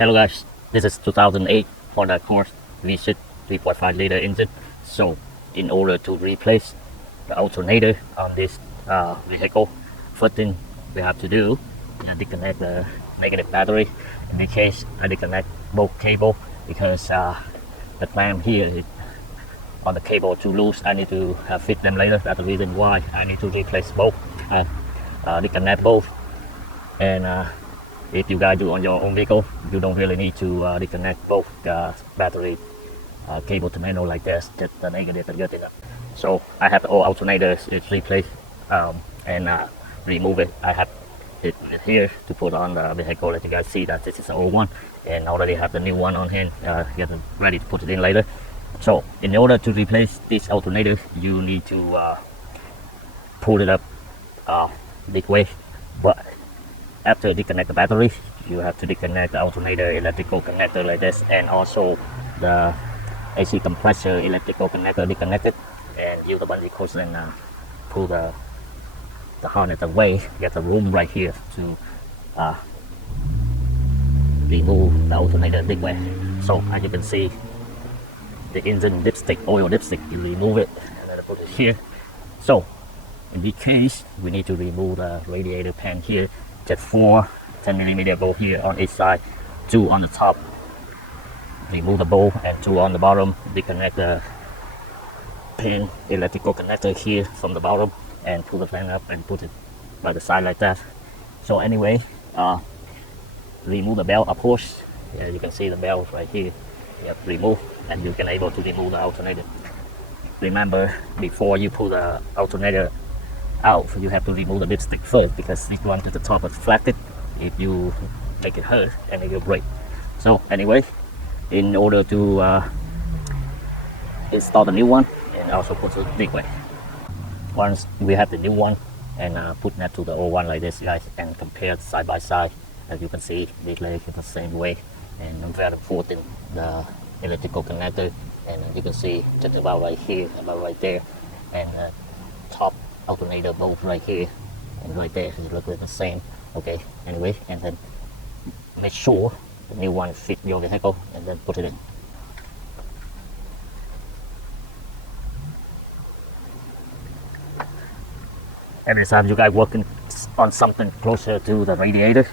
Hello guys, this is 2008 Honda Accord V6 3.5 liter engine. So in order to replace the alternator on this vehicle, first thing we have to do is disconnect the negative battery. In this case, I disconnect both cable because the clamp here is on the cable too loose. I need to fit them later. That's the reason why I need to replace both. I disconnect both, and if you guys do on your own vehicle, you don't really need to disconnect both battery cable terminal like this, just the negative and good enough. So I have the old alternators, it's replaced and remove it. I have it here to put on the vehicle. Let you guys see that this is the old one, and I already have the new one on hand, getting ready to put it in later. So in order to replace this alternator, you need to pull it up this way, but after disconnect the battery, you have to disconnect the alternator electrical connector like this, and also the AC compressor electrical connector disconnected, and use the bungee cord and pull the harness away. Get the room right here to remove the alternator this way. So as you can see, the engine dipstick, oil dipstick, you remove it and then put it here. So in this case, we need to remove the radiator pan here. Just 4 10mm bolt here on each side, 2 on the top. Remove the bolt and 2 on the bottom. Disconnect the pin electrical connector here from the bottom and pull the fan up and put it by the side like that. So anyway, remove the belt, of course. Yeah, you can see the belt right here. Yep, remove, and you can able to remove the alternator. Remember, before you pull the alternator out, you have to remove the dipstick first, because this one to the top is flatted. If you make it hurt, and it will break. So anyway, in order to install the new one and also put it this way, once we have the new one and put that to the old one like this, guys, and compare side by side, as you can see, this leg is the same way, and I'm very important the electrical connector, and you can see just about right here, about right there, and top alternator both right here and right there, it looks like the same. Okay, anyway, and then make sure the new one fit your vehicle and then put it in. Every time you guys working on something closer to the radiator,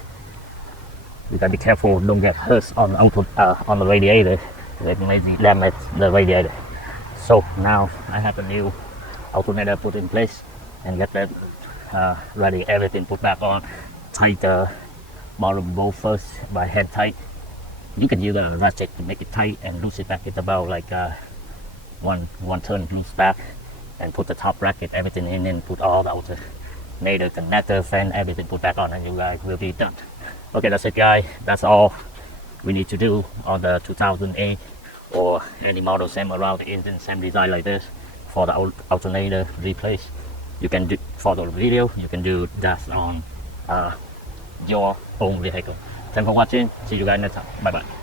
you gotta be careful, don't get hurt on the radiator. It may damage the radiator. So now I have the new alternator put in place and get that ready, everything put back on. Tight the bottom bolt first by hand tight. You can use a ratchet to make it tight and loose it back. It's about like one turn loose back, and put the top bracket, everything in, and put all the alternator connector, fan, everything put back on, and you guys will be done. Okay, that's it guys, that's all we need to do on the 2008 or any model same around the engine, same design like this for the alternator replace. You can do follow the video, you can do that on your own vehicle. Thanks for watching, see you guys next time, bye bye.